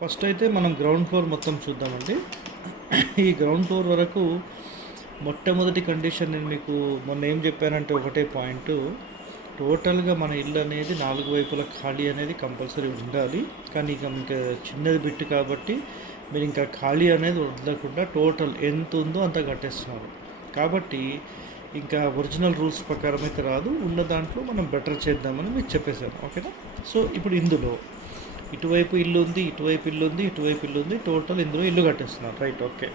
First అయితే మనం ground floor మొత్తం చూద్దామండి. ఈ గ్రౌండ్ ఫ్లోర్ వరకు మొట్టమొదటి కండిషన్ నేను మీకు మొన్న ఏం చెప్పానంటే ఒకటే పాయింట్, టోటల్గా మన ఇల్లు అనేది 4 వైపుల ఖాళీ అనేది కంపల్సరీ ఉండాలి. కానీ ఇక ఇంకా చిన్నది బిట్టు కాబట్టి మీరు ఇంకా ఖాళీ అనేది వదలకుండా టోటల్ ఎంత ఉందో అంత కట్టేస్తున్నారు. కాబట్టి ఇంకా ఒరిజినల్ రూల్స్ ప్రకారం అయితే రాదు. ఉన్న దాంట్లో మనం బెటర్ చేద్దామని మీకు చెప్పేశాను. ఓకేనా? సో ఇప్పుడు ఇందులో ఇటువైపు ఇల్లు ఉంది, ఇటువైపు ఇల్లు ఉంది, ఇటువైపు ఇల్లు ఉంది, టోటల్ ఇందులో ఇల్లు కట్టేస్తున్నారు. Right, okay.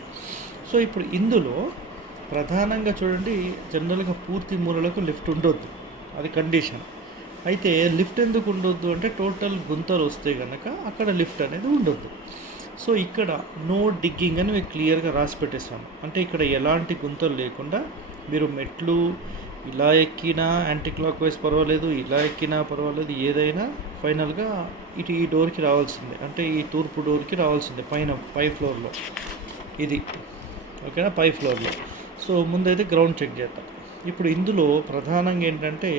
సో ఇప్పుడు ఇందులో ప్రధానంగా చూడండి, జనరల్గా పూర్తి మూలలకు లిఫ్ట్ ఉండొద్దు, అది కండిషన్. అయితే లిఫ్ట్ ఎందుకు ఉండొద్దు అంటే టోటల్ గుంతలు వస్తే కనుక అక్కడ లిఫ్ట్ అనేది ఉండొద్దు. సో ఇక్కడ నో డిగ్గింగ్ అని మీకు క్లియర్గా రాసి పెట్టేస్తాను. అంటే ఇక్కడ ఎలాంటి గుంతలు లేకుండా మీరు మెట్లు ఇలా ఎక్కినా యాంటీ క్లాక్ వైజ్ పర్వాలేదు, ఇలా ఎక్కినా పర్వాలేదు, ఏదైనా ఫైనల్గా ఇటు ఈ డోర్కి రావాల్సిందే. అంటే ఈ తూర్పు డోర్కి రావాల్సిందే, పై ఫ్లోర్లో ఇది. ఓకేనా? పై ఫ్లోర్లో. సో ముందైతే గ్రౌండ్ చెక్ చేద్దాం. ఇప్పుడు ఇందులో ప్రధానంగా ఏంటంటే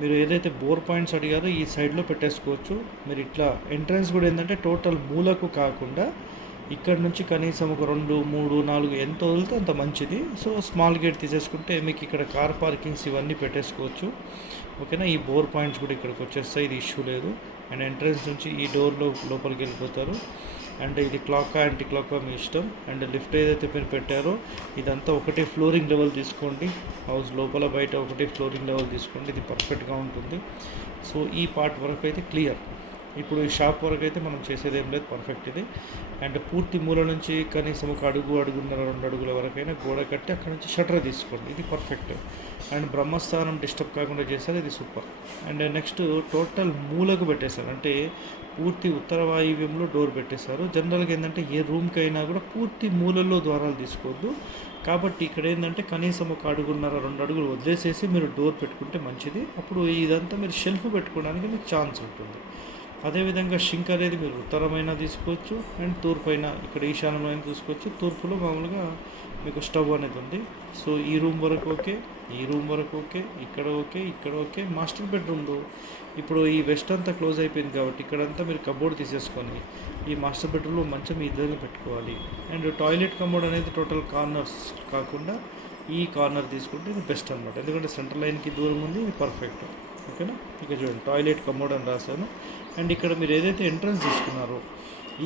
మీరు ఏదైతే బోర్ పాయింట్స్ అడిగారో ఈ సైడ్లో పెట్టేసుకోవచ్చు. మీరు ఇట్లా ఎంట్రన్స్ కూడా ఏంటంటే టోటల్ మూలకు కాకుండా ఇక్కడ నుంచి కనీసం ఒక 2, 3, 4 ఎంత వదిలితే అంత మంచిది. సో స్మాల్ గేట్ తీసేసుకుంటే మీకు ఇక్కడ కార్ పార్కింగ్స్ ఇవన్నీ పెట్టేసుకోవచ్చు. ఓకేనా? ఈ బోర్ పాయింట్స్ కూడా ఇక్కడికి వచ్చేస్తాయి, ఇది ఇష్యూ లేదు. అండ్ ఎంట్రన్స్ నుంచి ఈ డోర్లో లోపలికి వెళ్ళిపోతారు. అండ్ ఇది క్లాకా యాంటీ క్లాకా మీ ఇష్టం. అండ్ లిఫ్ట్ ఏదైతే మీరు పెట్టారో ఇదంతా ఒకటే ఫ్లోరింగ్ లెవెల్ తీసుకోండి. హౌస్ లోపల బయట ఒకటే ఫ్లోరింగ్ లెవెల్ తీసుకోండి, ఇది పర్ఫెక్ట్గా ఉంటుంది. సో ఈ పార్ట్ వరకు అయితే క్లియర్. ఇప్పుడు ఈ షాప్ వరకు అయితే మనం చేసేది ఏం లేదు, పర్ఫెక్ట్ ఇది. అండ్ పూర్తి మూల నుంచి కనీసం ఒక అడుగున్నర 2 అడుగుల వరకైనా గోడ కట్టి అక్కడ నుంచి షటర్ తీసుకోండి, ఇది పర్ఫెక్ట్. అండ్ బ్రహ్మస్థానం డిస్టర్బ్ కాకుండా చేశారు, ఇది సూపర్. అండ్ నెక్స్ట్ టోటల్ మూలకు పెట్టేశారు, అంటే పూర్తి ఉత్తర వాయువ్యంలో డోర్ పెట్టేశారు. జనరల్గా ఏంటంటే ఏ రూమ్కి అయినా కూడా పూర్తి మూలల్లో ద్వారాలు తీసుకోవద్దు. కాబట్టి ఇక్కడ ఏంటంటే కనీసం ఒక అడుగున్నర 2 అడుగులు వదిలేసేసి మీరు డోర్ పెట్టుకుంటే మంచిది. అప్పుడు ఇదంతా మీరు షెల్ఫ్ పెట్టుకోవడానికి మీకు ఛాన్స్ ఉంటుంది. అదేవిధంగా షింక్ అనేది మీరు ఉత్తరమైనా తీసుకోవచ్చు అండ్ తూర్పైన, ఇక్కడ ఈశాన్యమైన తీసుకోవచ్చు. తూర్పులో మామూలుగా మీకు స్టవ్ అనేది ఉంది. సో ఈ రూమ్ వరకు ఓకే, ఈ రూమ్ వరకు ఓకే, ఇక్కడ ఓకే, ఇక్కడ ఓకే. మాస్టర్ బెడ్రూమ్లో ఇప్పుడు ఈ వెస్ట్ అంతా క్లోజ్ అయిపోయింది కాబట్టి ఇక్కడంతా మీరు కబోర్డ్ తీసేసుకొని ఈ మాస్టర్ బెడ్రూమ్లో మంచం మీ ఇద్దరిని పెట్టుకోవాలి. అండ్ టాయిలెట్ కబోర్డ్ అనేది టోటల్ కార్నర్స్ కాకుండా ఈ కార్నర్ తీసుకుంటే ఇది బెస్ట్ అనమాట, ఎందుకంటే సెంటర్ లైన్కి దూరం ఉంది, ఇది పర్ఫెక్ట్. ఓకేనా? ఇక చూడండి, టాయిలెట్ కమోడ్ అని రాశాను. అండ్ ఇక్కడ మీరు ఏదైతే ఎంట్రన్స్ తీసుకున్నారో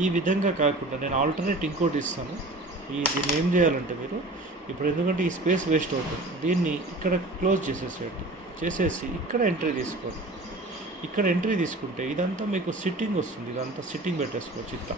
ఈ విధంగా కాకుండా నేను ఆల్టర్నేట్ ఇంకోటి ఇస్తాను. దీన్ని ఏం చేయాలంటే మీరు ఇప్పుడు, ఎందుకంటే ఈ స్పేస్ వేస్ట్ అవుతుంది, దీన్ని ఇక్కడ క్లోజ్ చేసేసి ఇక్కడ ఎంట్రీ తీసుకోండి. ఇక్కడ ఎంట్రీ తీసుకుంటే ఇదంతా మీకు సిట్టింగ్ వస్తుంది, ఇదంతా సిట్టింగ్ పెట్టేసుకోవచ్చు. ఇంత